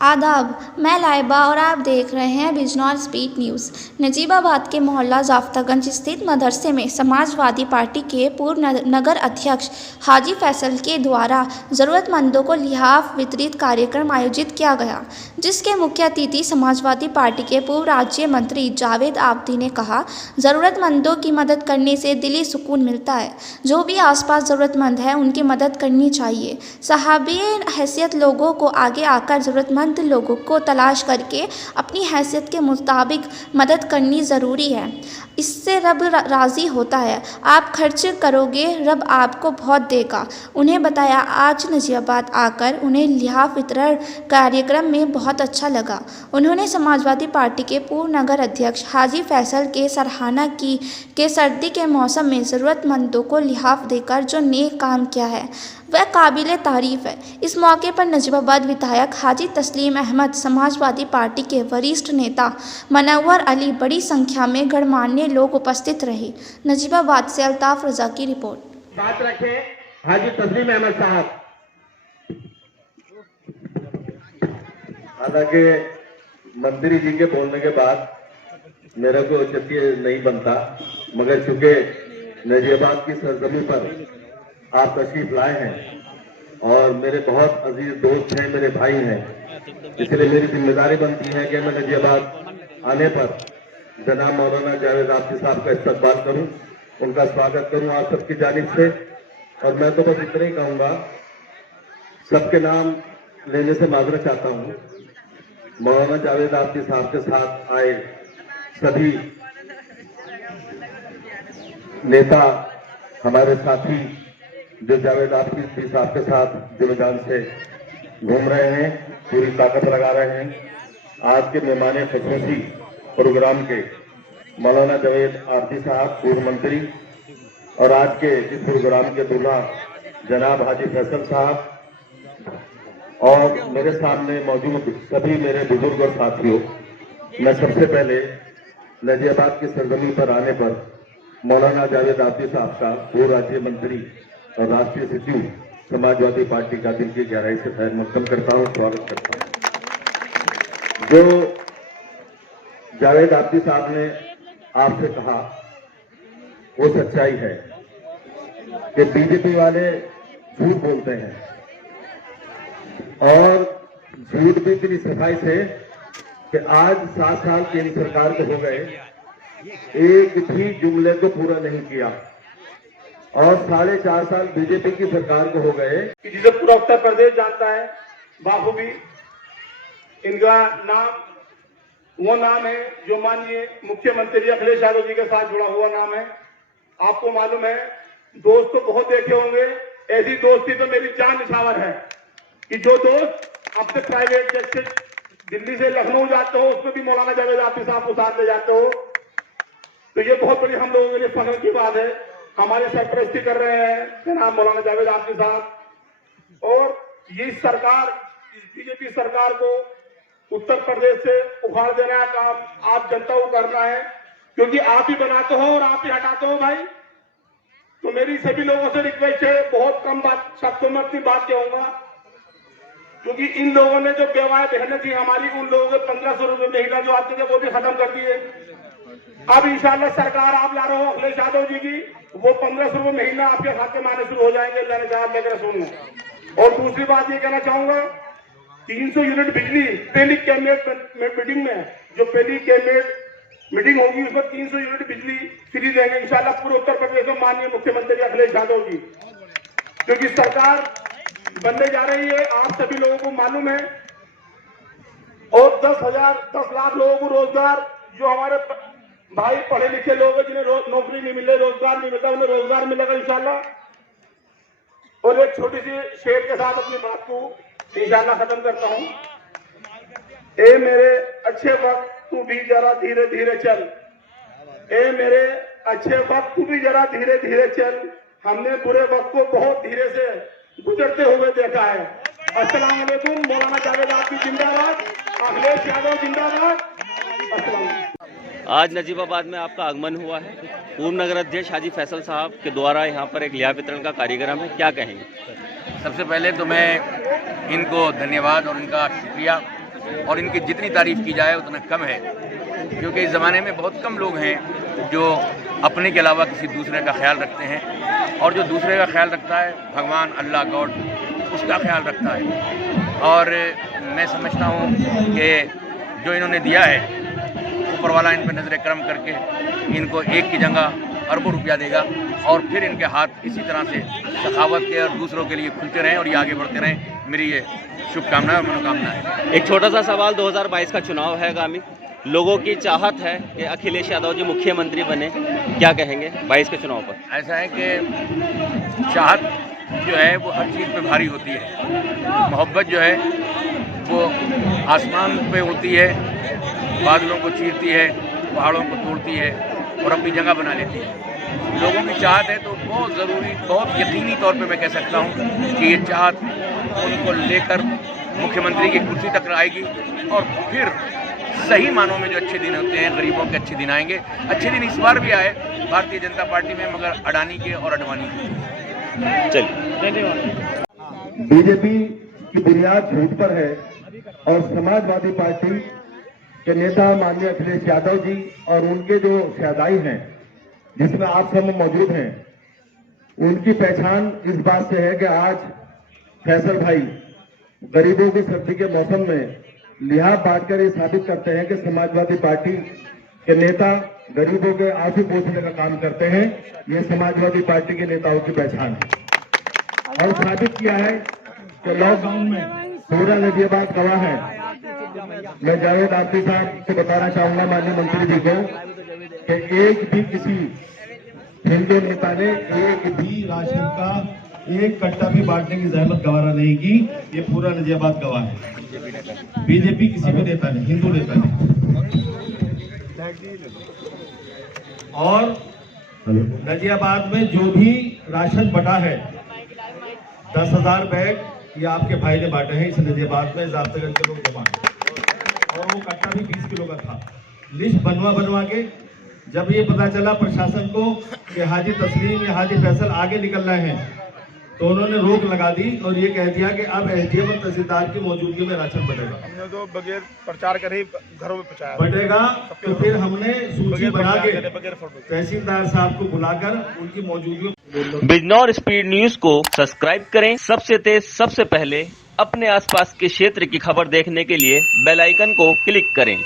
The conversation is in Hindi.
आदाब, मैं लाइबा और आप देख रहे हैं बिजनौर स्पीड न्यूज़। नजीबाबाद के मोहल्ला जाफ्तागंज स्थित मदरसे में समाजवादी पार्टी के पूर्व नगर अध्यक्ष हाजी फैसल के द्वारा ज़रूरतमंदों को लिहाफ वितरित कार्यक्रम आयोजित किया गया, जिसके मुख्य अतिथि समाजवादी पार्टी के पूर्व राज्य मंत्री जावेद आबदी ने कहा, ज़रूरतमंदों की मदद करने से दिली सुकून मिलता है। जो भी आसपास ज़रूरतमंद है उनकी मदद करनी चाहिए। सहाबी हैसियत लोगों को आगे आकर ज़रूरतमंद लोगों को तलाश करके अपनी हैसियत के मुताबिक मदद करनी ज़रूरी है। इससे रब राज़ी होता है। आप खर्च करोगे, रब आपको बहुत देगा। उन्हें बताया आज नजीबाबाद आकर उन्हें लिहाफ वितरण कार्यक्रम में बहुत अच्छा लगा। उन्होंने समाजवादी पार्टी के पूर्व नगर अध्यक्ष हाजी फैसल के सराहना की कि सर्दी के मौसम में ज़रूरतमंदों को लिहाफ देकर जो नेक काम किया है वह काबिल तारीफ़ है। इस मौके पर नजीबाबाद विधायक हाजी तस्लीम अहमद, समाजवादी पार्टी के वरिष्ठ नेता मनव्वर अली, बड़ी संख्या में गणमान्य लोग उपस्थित रहे। नजीबाबाद से अल्ताफ रजा की रिपोर्ट। बात रखें हाजी तस्लीम अहमद साहब। हालांकि मंत्री जी के बोलने के बाद मेरे को औचित्य नहीं बनता, मगर चूंकि नजीबाबाद की सरजमी पर आप तशरीफ लाए हैं और मेरे बहुत अजीज दोस्त हैं, मेरे भाई हैं, इसलिए मेरी जिम्मेदारी बनती है कि मैं नजीबाबाद आने पर जनाब मौलाना जावेद आबदी साहब का इस्तकबाल करूं, उनका स्वागत करूं आप सबकी जानिब से। और मैं तो बस इतना ही कहूँगा, सबके नाम लेने से माजरत चाहता हूँ। मौलाना जावेद आबदी साहब के साथ आए सभी नेता, हमारे साथी जो जावेद आबदी साहब के साथ दिलजान से घूम रहे हैं, पूरी ताकत लगा रहे हैं। आज के मेहमान खुसूसी प्रोग्राम के मौलाना जावेद आबदी साहब, पूर्व मंत्री, और आज के इस प्रोग्राम के दूल्हा जनाब हाजी फैसल साहब, और मेरे सामने मौजूद सभी मेरे बुजुर्ग और साथियों, मैं सबसे पहले नजीबाबाद की सरजमी पर आने पर मौलाना जावेद आबदी साहब का पूर्व राज्य मंत्री और राष्ट्रीय सचिव समाजवादी पार्टी का दिल की गहराई से खैर मकदम करता हूं, स्वागत करता हूं। जो जावेद आबदी साहब ने आपसे कहा वो सच्चाई है कि बीजेपी वाले झूठ बोलते हैं, और झूठ भी इतनी सफाई से कि आज 7 साल केंद्र सरकार के हो गए, एक भी जुमले को पूरा नहीं किया, और 4.5 साल बीजेपी की सरकार को हो गए कि जिसे पूरा उत्तर प्रदेश जानता है बाखूबी। इनका नाम वो नाम है जो माननीय मुख्यमंत्री अखिलेश यादव जी के साथ जुड़ा हुआ नाम है। आपको मालूम है, दोस्त तो बहुत देखे होंगे, ऐसी दोस्ती तो मेरी जान निछावर है कि जो दोस्त अपने प्राइवेट जेट से दिल्ली से लखनऊ जाते हो, उसमें भी मौलाना जावेद आबदी साहब को साथ ले जाते हो, तो ये बहुत बड़ी हम लोगों के लिए फख्र की बात है। हमारी सरपरस्ती कर रहे हैं जनाब मौलाना जावेद आबदी साहब, और ये सरकार, इस बीजेपी सरकार को उत्तर प्रदेश से उखाड़ देने का काम आप जनता को करना है, क्योंकि आप ही बनाते हो और आप ही हटाते हो भाई। तो मेरी सभी लोगों से रिक्वेस्ट है, बहुत कम बात, सबको मैं अपनी बात कहूंगा, क्योंकि इन लोगों ने जो बेवाएं बहनें थी हमारी, उन लोगों के 1500 रुपए महीना जो आते थे वो भी खत्म कर दिए। अब इंशाल्लाह सरकार आप ला रहे हो अखिलेश यादव जी की, वो 1500 रुपए महीना आपके खाते में आने शुरू हो जाएंगे, लेकर सुनना। और दूसरी बात ये कहना चाहूंगा, 300 यूनिट बिजली पहली कैबिनेट मीटिंग में, जो पहली कैबिनेट मीटिंग होगी उसमें 300 यूनिट बिजली फ्री देंगे इंशाल्लाह पूरे उत्तर प्रदेश में माननीय मुख्यमंत्री अखिलेश यादव जी, क्योंकि सरकार बनने जा रही है, आप सभी लोगों को मालूम है। और 10 लाख लोगों को रोजगार, जो हमारे भाई पढ़े लिखे लोग हैं जिन्हें नौकरी नहीं मिले, रोजगार नहीं मिलता, उन्हें रोजगार मिलेगा इंशाल्लाह। और एक छोटी सी शेर के साथ अपनी बात को इंशाल्लाह खत्म करता हूं। ए मेरे अच्छे वक्त तू भी जरा धीरे धीरे चल, ए मेरे अच्छे वक्त तू भी जरा धीरे धीरे चल, हमने बुरे वक्त को बहुत धीरे से गुजरते हुए देखा है। अस्सलाम वालेकुम, मौलाना जावेद आबदी जिंदाबाद, अखिलेश यादव जिंदाबाद। अस्सलाम। आज नजीबाबाद में आपका आगमन हुआ है, पूर्व नगर अध्यक्ष हाजी फैसल साहब के द्वारा यहाँ पर एक लिहाफ वितरण का कार्यक्रम है, क्या कहेंगे? सबसे पहले तो मैं इनको धन्यवाद और इनका शुक्रिया और इनकी जितनी तारीफ की जाए उतना कम है, क्योंकि इस ज़माने में बहुत कम लोग हैं जो अपने के अलावा किसी दूसरे का ख्याल रखते हैं, और जो दूसरे का ख्याल रखता है भगवान अल्लाह गॉड उसका ख्याल रखता है। और मैं समझता हूँ कि जो इन्होंने दिया है ऊपर वाला इन पर नज़र करम करके इनको एक की जगह अरबों रुपया देगा, और फिर इनके हाथ इसी तरह से सखावत के और दूसरों के लिए खुलते रहें और ये आगे बढ़ते रहें। मेरी ये शुभकामना और मनोकामना है। एक छोटा सा सवाल, 2022 का चुनाव है आगामी, लोगों की चाहत है कि अखिलेश यादव जी मुख्यमंत्री बने, क्या कहेंगे 22 के चुनाव पर? ऐसा है कि चाहत जो है वो हर चीज़ पे भारी होती है, मोहब्बत जो है वो आसमान पे होती है, बादलों को चीरती है, पहाड़ों को तोड़ती है और अपनी जगह बना लेती है। लोगों की चाहत है तो बहुत ज़रूरी, बहुत यकीनी तौर पे मैं कह सकता हूँ कि ये चाहत उनको लेकर मुख्यमंत्री की कुर्सी तक आएगी, और फिर सही मानों में जो अच्छे दिन होते हैं गरीबों के अच्छे दिन आएंगे। अच्छे दिन इस बार भी आए भारतीय जनता पार्टी में, मगर अडानी के और अडवाणी के। चलिए, बीजेपी की बुनियाद झूठ पर है और समाजवादी पार्टी के नेता माननीय अखिलेश यादव जी और उनके जो सदाई हैं जिसमें आप सब मौजूद हैं, उनकी पहचान इस बात से है कि आज फैसल भाई गरीबों की सर्दी के मौसम में लिहाज बांटकर ये साबित करते हैं कि समाजवादी पार्टी के नेता गरीबों के आंसू पोंछने का काम करते हैं। ये समाजवादी पार्टी के नेताओं की पहचान है और साबित किया है कि लॉकडाउन में पूरा नजीबाद गवाह है। मैं जावेद आफरी साहब से बताना चाहूंगा माननीय मंत्री जी को कि एक भी किसी हिंदू नेता ने एक भी राशन का एक कट्टा भी बांटने की जहमत गवारा नहीं की। ये पूरा नजीबाद गवाह है। बीजेपी किसी भी नेता ने, हिंदू नेता ने। और नजियाबाद में जो भी राशन बटा है 10,000 बैग ये आपके भाई ने बांटे हैं इस नजियाबाद में, ज़ाब्तेगंज के लोग जमा, और वो कट्टा भी 20 किलो का था। लिस्ट बनवा के जब ये पता चला प्रशासन को कि हाजी तस्लीम या हाजी फैसल आगे निकल रहे हैं, तो उन्होंने रोक लगा दी और ये कह दिया कि अब एसडीएम और तहसीलदार की मौजूदगी में राशन बटेगा। हमने तो बगैर प्रचार करे घरों में पहुंचाया बटेगा, तो फिर हमने सूची बना के तहसीलदार साहब को बुलाकर उनकी मौजूदगी। बिजनौर स्पीड न्यूज को सब्सक्राइब करें, सबसे तेज सबसे पहले अपने आसपास के क्षेत्र की खबर देखने के लिए बेल आइकन को क्लिक करें।